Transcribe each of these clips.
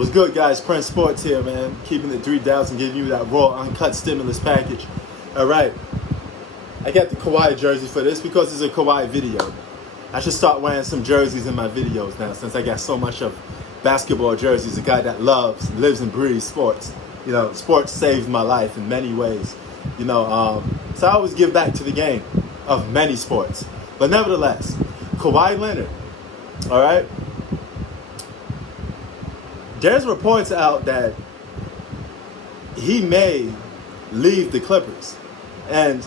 What's good, guys? Prince Sports here, man. Keeping it 3,000, giving you that raw, uncut stimulus package. All right. I got the Kawhi jersey for this because it's a Kawhi video. I should start wearing some jerseys in my videos now since I got so much of basketball jerseys. A guy that lives and breathes sports. You know, sports saved my life in many ways. You know, so I always give back to the game of many sports. But nevertheless, Kawhi Leonard, all right? There's reports out that he may leave the Clippers. And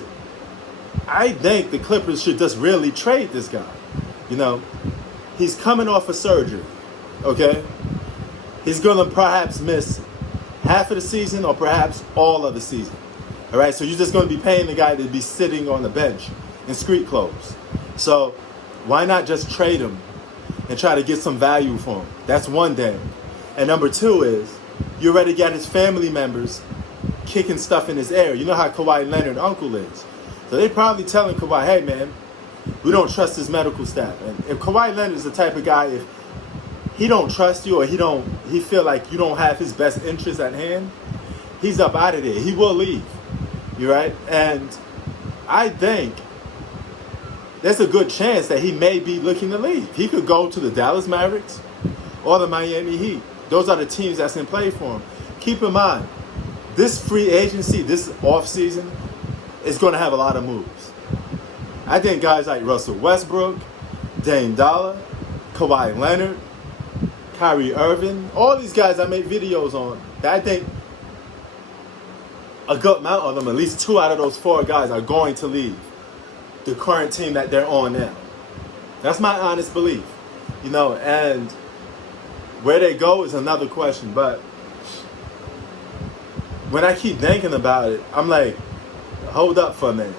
I think the Clippers should just really trade this guy. You know, he's coming off of surgery, okay? He's going to perhaps miss half of the season or perhaps all of the season. All right, so you're just going to be paying the guy to be sitting on the bench in street clothes. So why not just trade him and try to get some value for him? That's one thing. And number two is, you already got his family members kicking stuff in his ear. You know how Kawhi Leonard uncle is. So they probably telling Kawhi, hey man, we don't trust his medical staff. And if Kawhi Leonard is the type of guy, if he don't trust you or he feel like you don't have his best interest at hand, he's up out of there. He will leave. You right? And I think there's a good chance that he may be looking to leave. He could go to the Dallas Mavericks or the Miami Heat. Those are the teams that's in play for him. Keep in mind, this free agency, this offseason, is going to have a lot of moves. I think guys like Russell Westbrook, Dame Dollar, Kawhi Leonard, Kyrie Irving, all these guys I make videos on, I think a good amount of them, at least 2 out of those 4 guys, are going to leave the current team that they're on now. That's my honest belief. You know, and where they go is another question. But when I keep thinking about it, I'm like, hold up for a minute.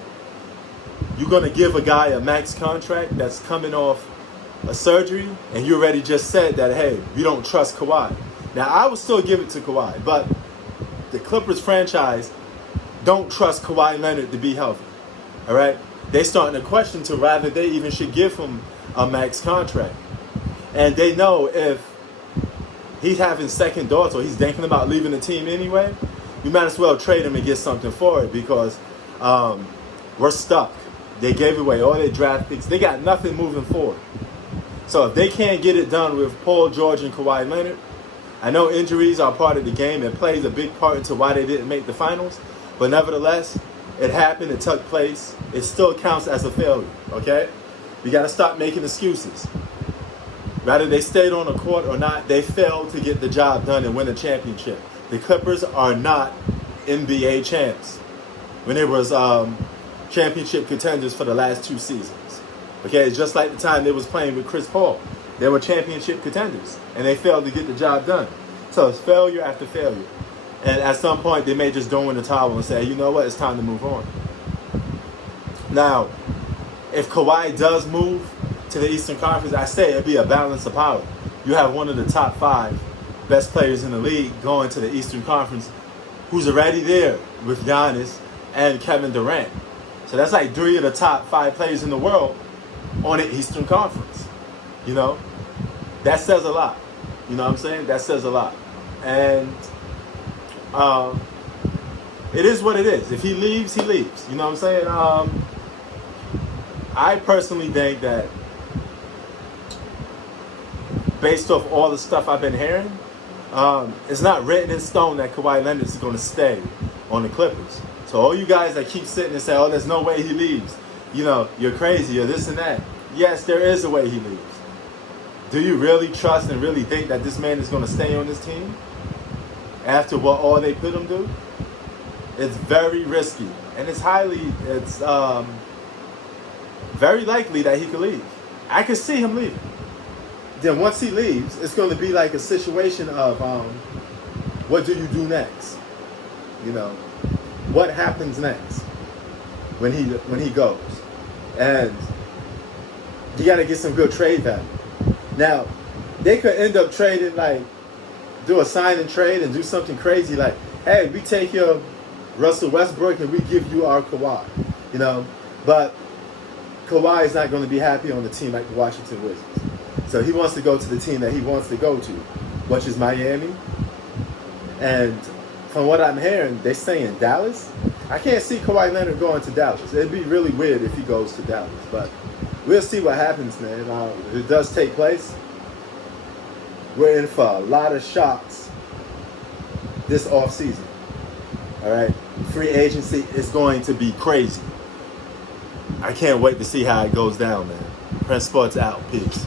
You're going to give a guy a max contract that's coming off a surgery, and you already just said that, hey, you don't trust Kawhi. Now, I would still give it to Kawhi, but the Clippers franchise don't trust Kawhi Leonard to be healthy. All right? They starting to question to whether they even should give him a max contract. And they know if he's having second thoughts or he's thinking about leaving the team anyway, you might as well trade him and get something for it because we're stuck. They gave away all their draft picks. They got nothing moving forward. So if they can't get it done with Paul George and Kawhi Leonard, I know injuries are part of the game. It plays a big part into why they didn't make the finals. But nevertheless, it happened. It took place. It still counts as a failure, okay? We got to stop making excuses. Whether they stayed on the court or not, they failed to get the job done and win a championship. The Clippers are not NBA champs when it was championship contenders for the last 2 seasons. Okay, it's just like the time they was playing with Chris Paul. They were championship contenders, and they failed to get the job done. So it's failure after failure. And at some point, they may just throw in the towel and say, you know what, it's time to move on. Now, if Kawhi does move to the Eastern Conference, I say it'd be a balance of power. You have one of the top 5 best players in the league going to the Eastern Conference who's already there with Giannis and Kevin Durant. So that's like 3 of the top 5 players in the world on the Eastern Conference. You know, that says a lot. You know what I'm saying? That says a lot. And it is what it is. If he leaves, he leaves. You know what I'm saying? I personally think that based off all the stuff I've been hearing, it's not written in stone that Kawhi Leonard is going to stay on the Clippers. So all you guys that keep sitting and say, oh, there's no way he leaves, you know, you're crazy or this and that. Yes, there is a way he leaves. Do you really trust and really think that this man is going to stay on this team after what all they put him through? It's very risky, and it's very likely that he could leave. I could see him leaving. Then once he leaves, it's going to be like a situation of what do you do next? You know, what happens next when he goes? And you got to get some good trade value. Now, they could end up trading, like, do a sign and trade and do something crazy like, hey, we take your Russell Westbrook and we give you our Kawhi. You know, but Kawhi is not going to be happy on the team like the Washington Wizards. So he wants to go to the team that he wants to go to. which is Miami. And from what I'm hearing, they're saying Dallas. I can't see Kawhi Leonard going to Dallas. It'd be really weird if he goes to Dallas. But we'll see what happens, man. If it does take place, we're in for a lot of shocks this offseason. All right? Free agency is going to be crazy. I can't wait to see how it goes down, man. Press Sports out. Peace.